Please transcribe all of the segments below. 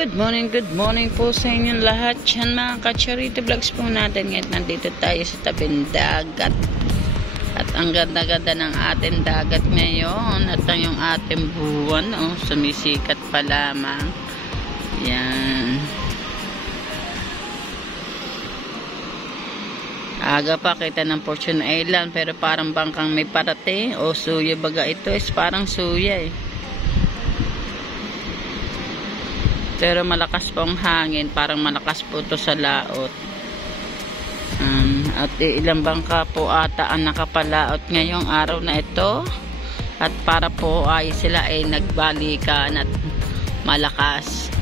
Good morning po sa inyong lahat. Yan mga ka-Charity Vlogs po natin. Ngayon nandito tayo sa tabing dagat. At ang ganda-ganda ng ating dagat ngayon. At ang yung ating buwan, sumisikat pa lamang. Yan. Aga pa kita ng Fortune Island, pero parang bangkang may parate. O suya baga ito, is parang suya eh. Pero malakas po ang hangin, parang malakas po ito sa laot. At ilang bangka po ata ang nakapalaot ngayong araw na ito. At para po ay sila ay nagbalikan at malakas.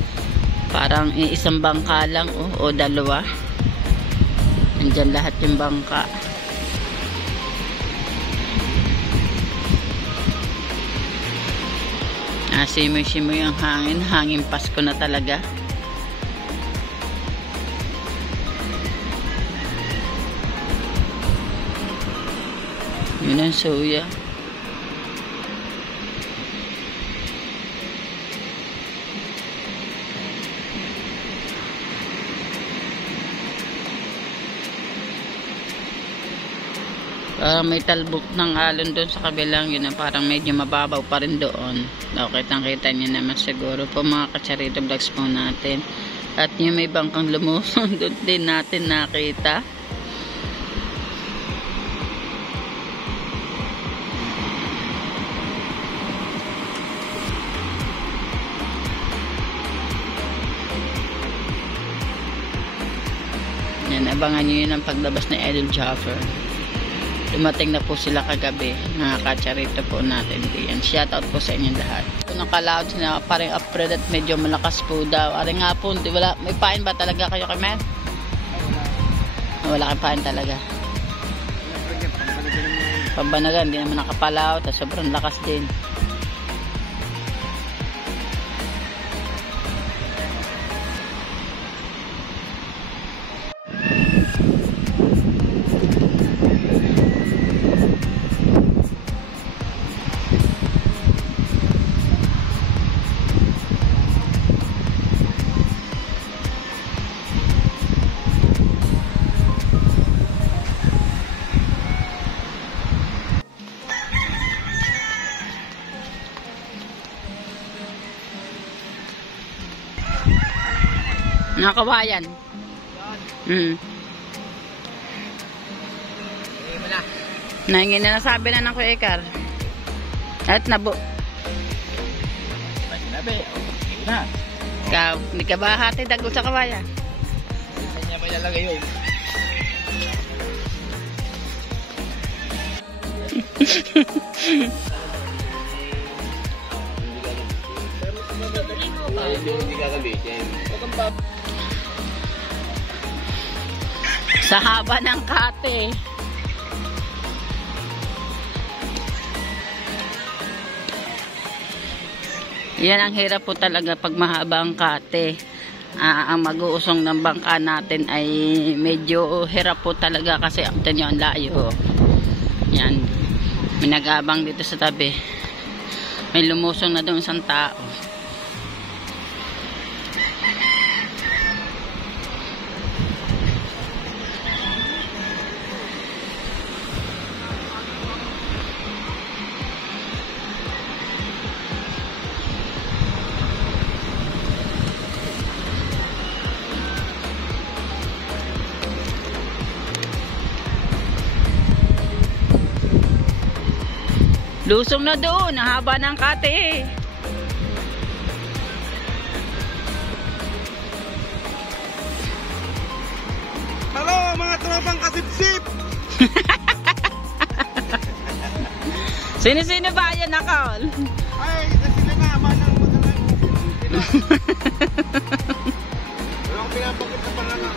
Parang isang bangka lang o dalawa. Nandyan lahat yung bangka. Simoy-simoy ang hangin. Hangin Pasko na talaga. Yun ang suya. May talbok ng alon doon sa kabilang, yun na parang medyo mababaw pa rin doon. Kitang-kita nyo naman siguro po mga ka-Charity Vlogs po natin. At yung may bangkang lumusong doon din natin nakita. Yan, abangan nyo yun ang paglabas ni Idol Jaffer. Dumating na po sila kagabi, mga ka-Charity po natin diyan. Shoutout po sa inyong lahat. Nakalaot sila, parang upgrade at medyo malakas po daw. Aring nga po, may pain ba talaga kayo kay Mer? Wala kang pain talaga. Pambanagan, hindi naman nakapalaot at sobrang lakas din. Nakawayan. Nangin na nasabi na ng Kuya Ekar. At nabo. Ikaw, hindi ka ba hati dagol sa kawayan? Hindi niya may lalagay yun. Hindi gagabitin. Sa haba ng kate. Yan ang hirap po talaga pag mahaba ang kate. Ang mag-uusong ng bangka natin ay medyo hirap po talaga kasi ito nyo ang layo. Yan. May nag-abang dito sa tabi. May lumusong na doon isang tao. Lusong na doon, ang haba ng kate. Hello mga tropang kasipsip! Sino-sino ba yan, Nakol? Ay, sila na, manang magalang. Wala akong pinapakit sa pangalan.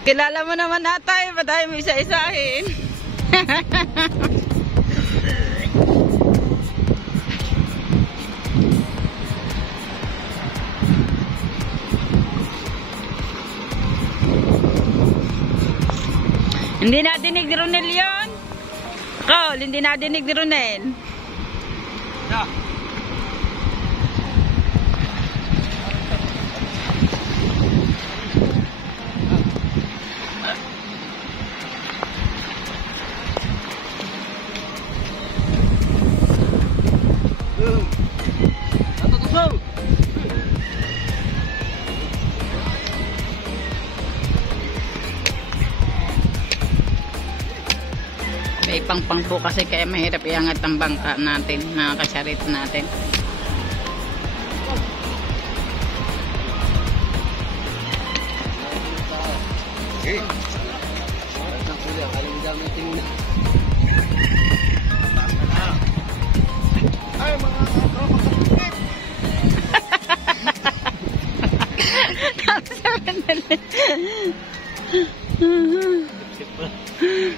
Kilala mo naman natay, ba tayo mo isa-isahin? Hindi nadinig ni Ronel yun? Cole, hindi nadinig ni Ronel. Yeah. pang po kasi kaya mahirap iangat ang bangka natin, mga kasarit natin. Okay. Ay, mga tropang kasipsip.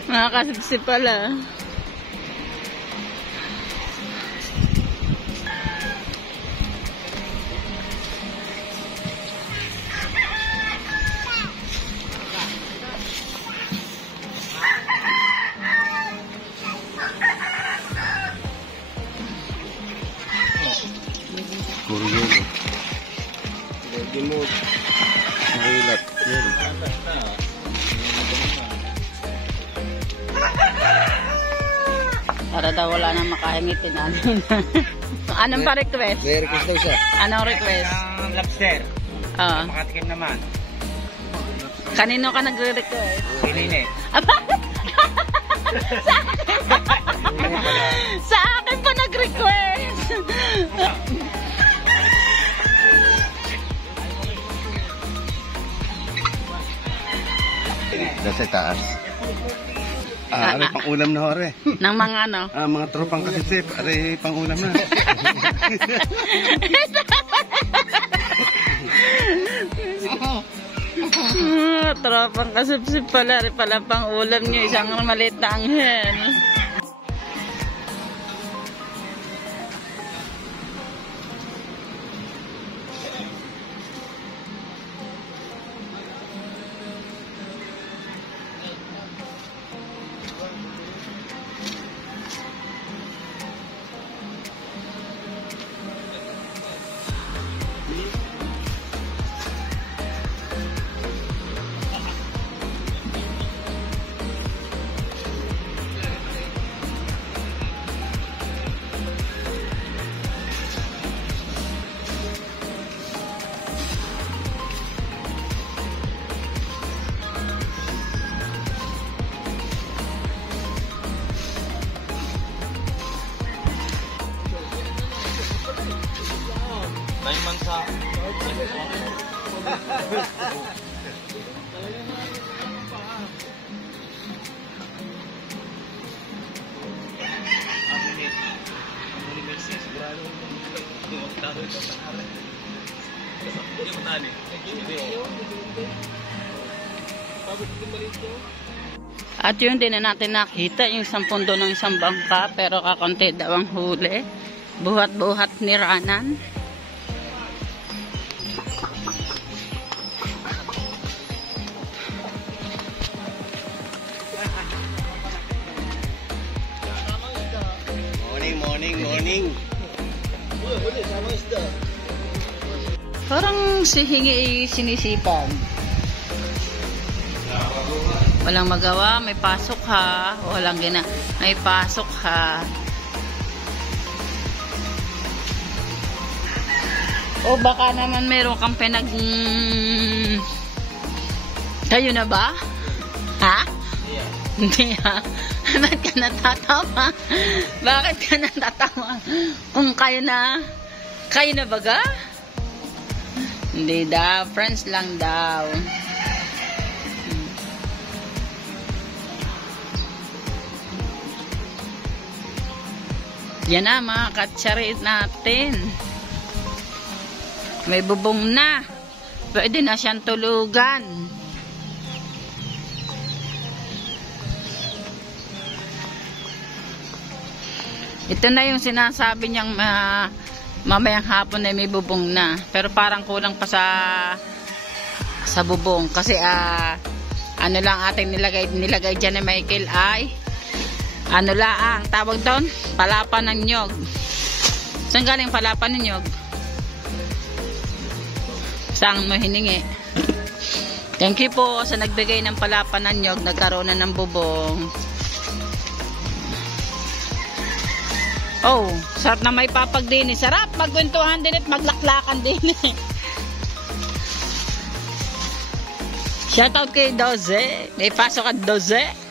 Mga kasipsip pala. Puro yelo. Lagi mo. Marilat. Yelo. Para daw wala nang makahimitin natin. Anong pa request? May request daw siya. Anong request? Ang lobster. Oo. Makatikim naman. Kanino ka nagre-request? Pinine. Sa akin pa nag-request. Nasa taas. Are pang ulam na hore. Ng mga ano? Mga tropang kasipsip. Are pang ulam na. Tropang kasipsip pala. Rin pala pang ulam nyo. Isang maliit na anghel. At yun din na natin nakita yung sampundo ng isang bangka pero kakonti daw ang huli. Buhat-buhat ni Ranan. Morning. Parang si Hingi sinisipan. Walang magawa, may pasok ha. May pasok ha. O baka naman meron kang Kayo na ba? Ha? Hindi ha. Bakit ka natatawa? Bakit ka natatawa? Kung kayo na baga? Hindi daw. Friends lang daw. Yan na mga katsarit natin. May bubong na. Pwede na siyang tulugan. Ito na yung sinasabi niyang mamayang hapon ay may bubong na. Pero parang kulang pa sa bubong. Kasi ano lang ating nilagay dyan ni Michael ay ano lang, tawag doon? Palapan ng nyog. Saan galing palapan ng nyog? Saan mo hiningi? Thank you po sa nagbigay ng palapan ng nyog. Nagkaroon na ng bubong. Oh, sarap na may papag din. Sarap magkwentuhan din at maglaklakan din. Shoutout kay Doze. May pasok at Doze.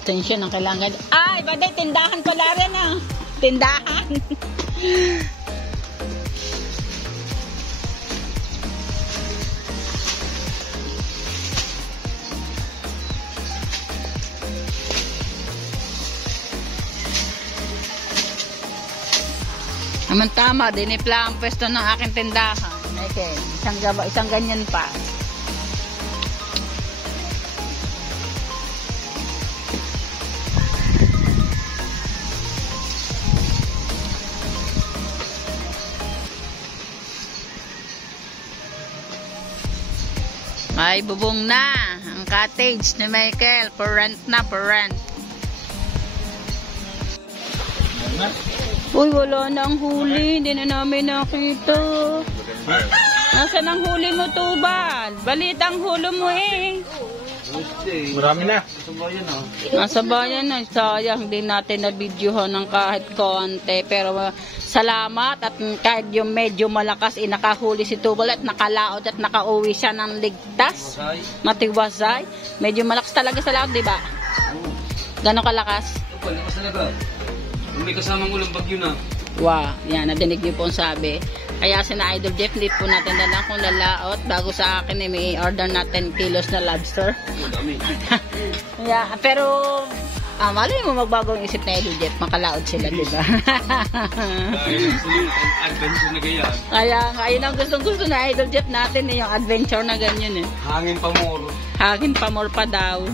extension ang kailangan. Ay, baday, tindahan pala rin ah. Tindahan. Naman tama, dinipla ang pwesto ng aking tindahan. Okay, isang ganyan pa. Ay, bubong na ang cottage ni Michael. For rent na, for rent. Uy, wala na ang huli. Hindi na namin nakita. Nasaan ang huli mo, Tubal? Balit ang huli mo eh. Marami na. Nasa bayan na. Sayang, din natin na-videohan ng kahit konti. Pero salamat at kahit yung medyo malakas, nakahuli si Tubal at nakalaot at nakauwi siya ng ligtas. Matiwasay. Medyo malakas talaga sa laot, di ba? Gano'ng kalakas? Malakas talaga. May kasamang ulang bagyo na. Wow, yan, nadinig niyo po ang sabi. Kaya sina Idol Jeff, hindi po natin dalang kung lalaot. Bago sa akin, may order na 10 kilos na lobster. Dami. Yeah, pero, malay mo magbago ang isip na Idol Jeff, makalaot sila, di ba? Adventure na ganyan. Kaya, ayun ang gustong-gusto na Idol Jeff natin, yung adventure na ganyan eh. Hangin pa more. Hangin pa more pa daw.